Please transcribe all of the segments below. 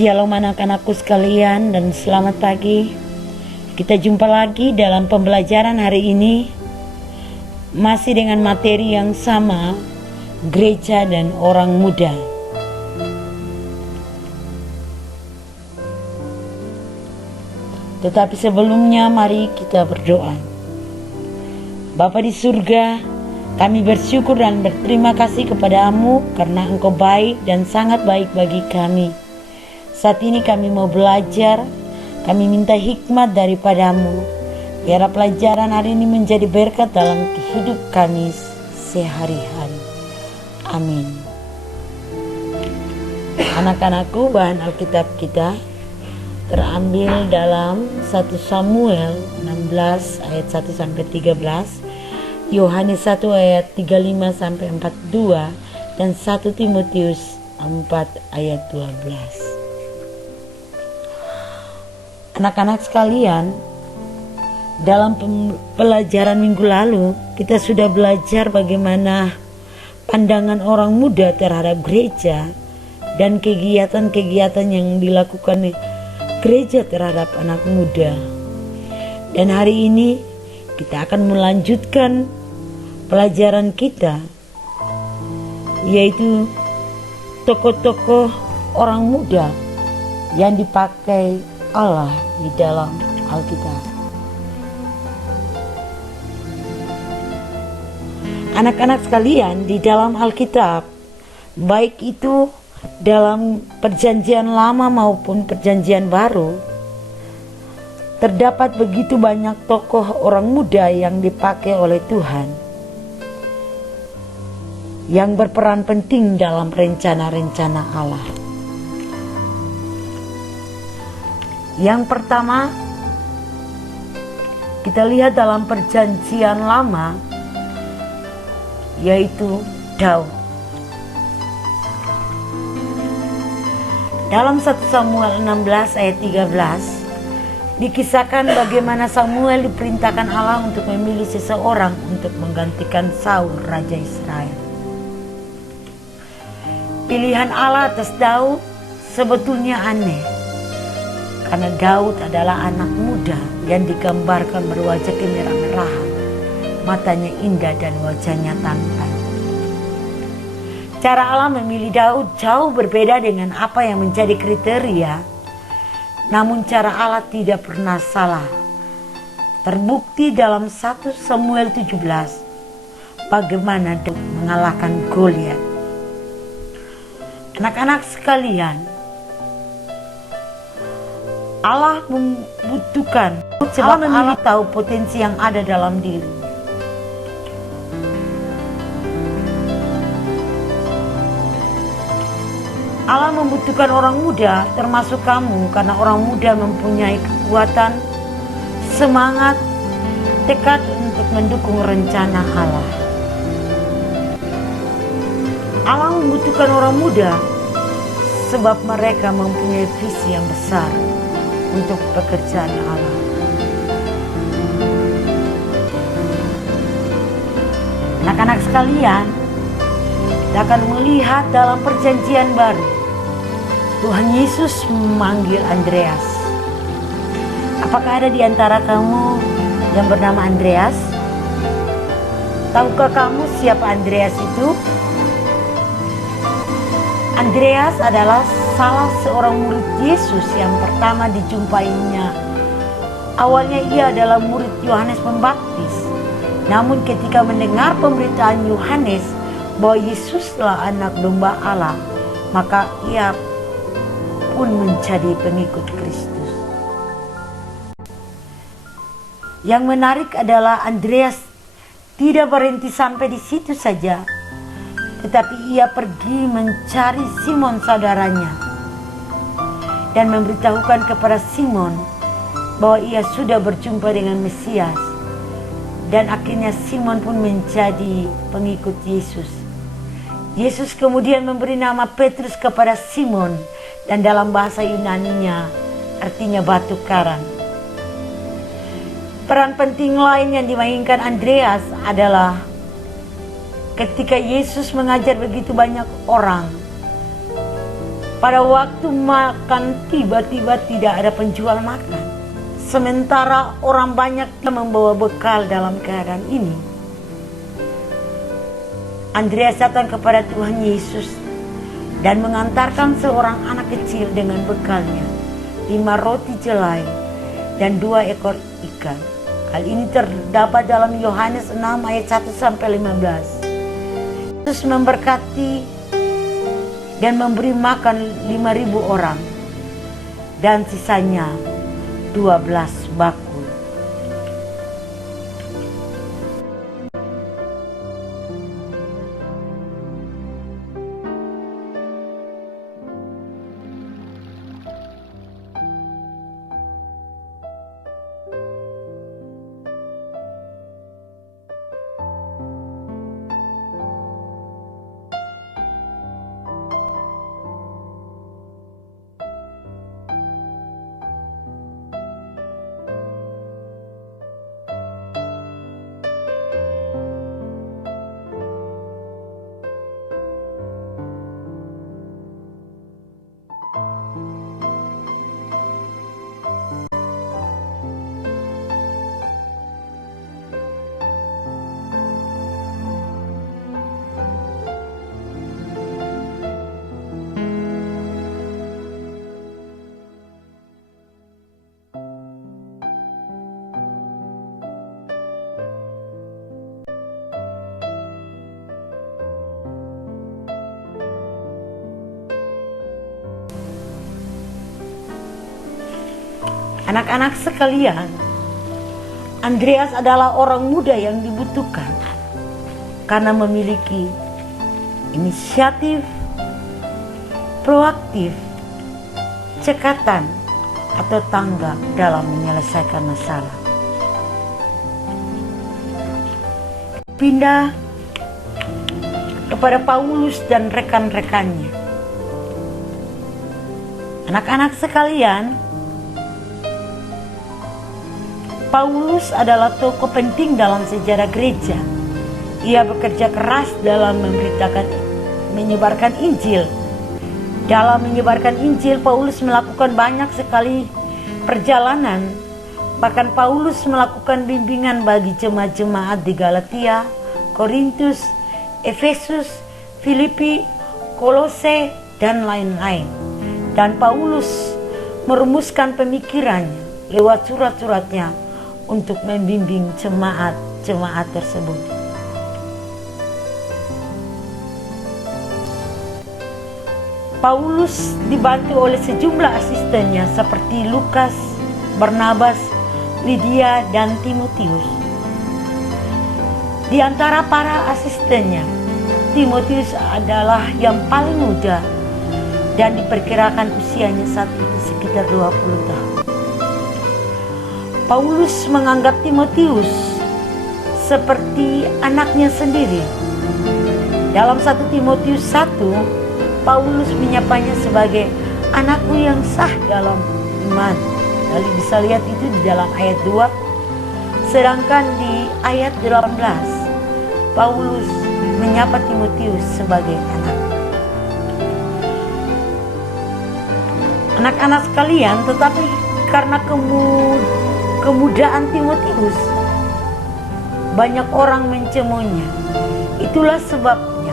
Shalom anak-anakku sekalian dan selamat pagi. Kita jumpa lagi dalam pembelajaran hari ini, masih dengan materi yang sama, gereja dan orang muda. Tetapi sebelumnya mari kita berdoa. Bapa di surga, kami bersyukur dan berterima kasih kepadamu karena Engkau baik dan sangat baik bagi kami. Saat ini kami mau belajar, kami minta hikmat daripadamu. Biar pelajaran hari ini menjadi berkat dalam hidup kami sehari-hari. Amin. Anak-anakku, bahan Alkitab kita terambil dalam 1 Samuel 16 ayat 1 sampai 13, Yohanes 1 ayat 35 sampai 42, dan 1 Timotius 4 ayat 12. Anak-anak sekalian, dalam pelajaran minggu lalu kita sudah belajar bagaimana pandangan orang muda terhadap gereja dan kegiatan-kegiatan yang dilakukan gereja terhadap anak muda. Dan hari ini kita akan melanjutkan pelajaran kita, yaitu tokoh-tokoh orang muda yang dipakai Allah di dalam Alkitab. Anak-anak sekalian, di dalam Alkitab, baik itu dalam perjanjian lama maupun perjanjian baru, terdapat begitu banyak tokoh orang muda yang dipakai oleh Tuhan, yang berperan penting dalam rencana-rencana Allah. Yang pertama, kita lihat dalam perjanjian lama, yaitu Daud. Dalam 1 Samuel 16 ayat 13, dikisahkan bagaimana Samuel diperintahkan Allah untuk memilih seseorang untuk menggantikan Saul, Raja Israel. Pilihan Allah atas Daud sebetulnya aneh, karena Daud adalah anak muda yang digambarkan berwajah kemerah-merahan, matanya indah dan wajahnya tampan. Cara Allah memilih Daud jauh berbeda dengan apa yang menjadi kriteria, namun cara Allah tidak pernah salah. Terbukti dalam 1 Samuel 17 bagaimana Daud mengalahkan Goliat. Anak-anak sekalian, Allah membutuhkan sebab Allah tahu potensi yang ada dalam diri. Allah membutuhkan orang muda termasuk kamu, karena orang muda mempunyai kekuatan, semangat, tekad untuk mendukung rencana Allah. Allah membutuhkan orang muda sebab mereka mempunyai visi yang besar untuk pekerjaan Allah. Anak-anak sekalian, kita akan melihat dalam perjanjian baru, Tuhan Yesus memanggil Andreas. Apakah ada di antara kamu yang bernama Andreas? Tahukah kamu siapa Andreas itu? Andreas adalah salah seorang murid Yesus yang pertama dijumpainya. Awalnya ia adalah murid Yohanes Pembaptis. Namun ketika mendengar pemberitaan Yohanes bahwa Yesuslah anak domba Allah, maka ia pun menjadi pengikut Kristus. Yang menarik adalah Andreas tidak berhenti sampai di situ saja, tetapi ia pergi mencari Simon saudaranya dan memberitahukan kepada Simon bahwa ia sudah berjumpa dengan Mesias, dan akhirnya Simon pun menjadi pengikut Yesus. Yesus kemudian memberi nama Petrus kepada Simon, dan dalam bahasa Yunaninya artinya batu karang. Peran penting lain yang dimainkan Andreas adalah ketika Yesus mengajar begitu banyak orang, Pada waktu makan tiba-tiba tidak ada penjual makan. Sementara orang banyak membawa bekal dalam keadaan ini. Andreas datang kepada Tuhan Yesus dan mengantarkan seorang anak kecil dengan bekalnya, 5 roti jelai dan 2 ekor ikan. Hal ini terdapat dalam Yohanes 6 ayat 1-15. Yesus memberkati dan memberi makan 5.000 orang dan sisanya 12 bakul. Anak-anak sekalian, Andreas adalah orang muda yang dibutuhkan karena memiliki inisiatif, proaktif, cekatan atau tanggap dalam menyelesaikan masalah. Pindah kepada Paulus dan rekan-rekannya. Anak-anak sekalian, Paulus adalah tokoh penting dalam sejarah gereja. Ia bekerja keras dalam menyebarkan Injil. Dalam menyebarkan Injil, Paulus melakukan banyak sekali perjalanan. Bahkan Paulus melakukan bimbingan bagi jemaat-jemaat di Galatia, Korintus, Efesus, Filipi, Kolose, dan lain-lain. Dan Paulus merumuskan pemikirannya lewat surat-suratnya untuk membimbing jemaat-jemaat tersebut. Paulus dibantu oleh sejumlah asistennya seperti Lukas, Barnabas, Lydia, dan Timotius. Di antara para asistennya, Timotius adalah yang paling muda dan diperkirakan usianya saat itu sekitar 20 tahun. Paulus menganggap Timotius seperti anaknya sendiri. Dalam 1 Timotius 1, Paulus menyapanya sebagai anakku yang sah dalam iman. Lalu bisa lihat itu di dalam ayat 2. Sedangkan di ayat 18, Paulus menyapa Timotius sebagai anak. Anak-anak sekalian, tetapi karena kemudaan Timotius, banyak orang mencemonya. Itulah sebabnya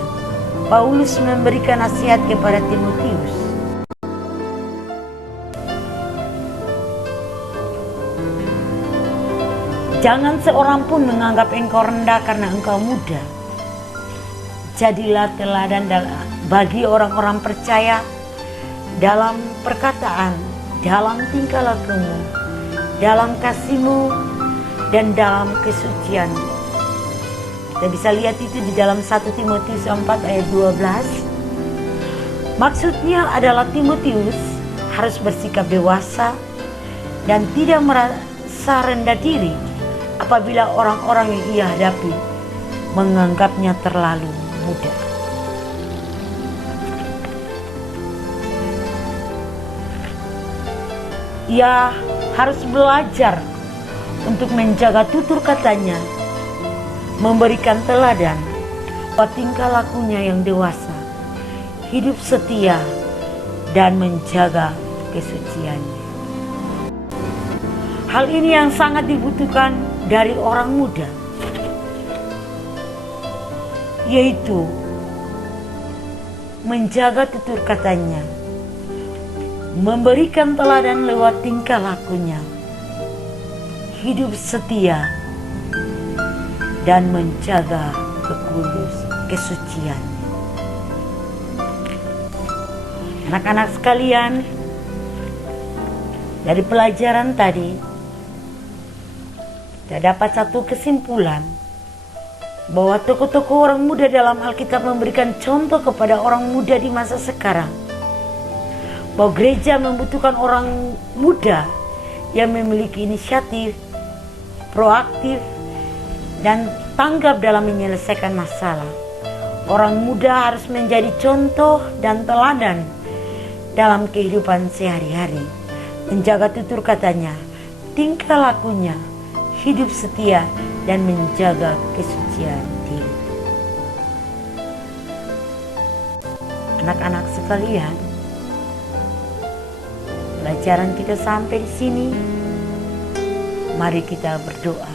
Paulus memberikan nasihat kepada Timotius. Jangan seorang pun menganggap engkau rendah karena engkau muda. Jadilah teladan bagi orang-orang percaya dalam perkataan, dalam tingkah lakumu, dalam kasihmu, dan dalam kesucian. Kita bisa lihat itu di dalam 1 Timotius 4 ayat 12. Maksudnya adalah Timotius harus bersikap dewasa dan tidak merasa rendah diri apabila orang-orang yang ia hadapi menganggapnya terlalu muda. Ia harus belajar untuk menjaga tutur katanya, memberikan teladan buat tingkah lakunya yang dewasa, hidup setia, dan menjaga kesuciannya. Hal ini yang sangat dibutuhkan dari orang muda, yaitu menjaga tutur katanya, memberikan teladan lewat tingkah lakunya, hidup setia, dan menjaga kesucian. Anak-anak sekalian, dari pelajaran tadi kita dapat satu kesimpulan bahwa tokoh-tokoh orang muda dalam Alkitab memberikan contoh kepada orang muda di masa sekarang, bahwa gereja membutuhkan orang muda yang memiliki inisiatif, proaktif, dan tanggap dalam menyelesaikan masalah. Orang muda harus menjadi contoh dan teladan dalam kehidupan sehari-hari, menjaga tutur katanya, tingkah lakunya, hidup setia, dan menjaga kesucian diri. Anak-anak sekalian, pelajaran kita sampai di sini. Mari kita berdoa.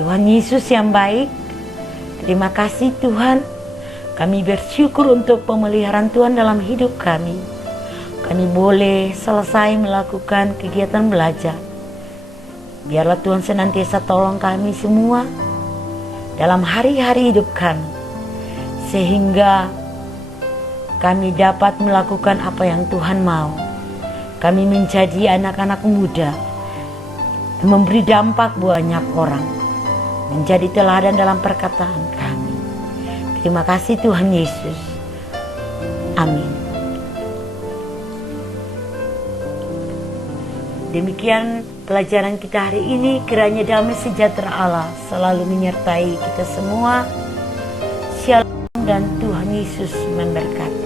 Tuhan Yesus yang baik, terima kasih Tuhan. Kami bersyukur untuk pemeliharaan Tuhan dalam hidup kami. Kami boleh selesai melakukan kegiatan belajar. Biarlah Tuhan senantiasa tolong kami semua dalam hari-hari hidup kami, sehingga kami dapat melakukan apa yang Tuhan mau. Kami menjadi anak-anak muda, memberi dampak banyak orang, menjadi teladan dalam perkataan kami. Terima kasih Tuhan Yesus. Amin. Demikian pelajaran kita hari ini. Kiranya damai sejahtera Allah selalu menyertai kita semua. Shalom dan Tuhan Yesus memberkati.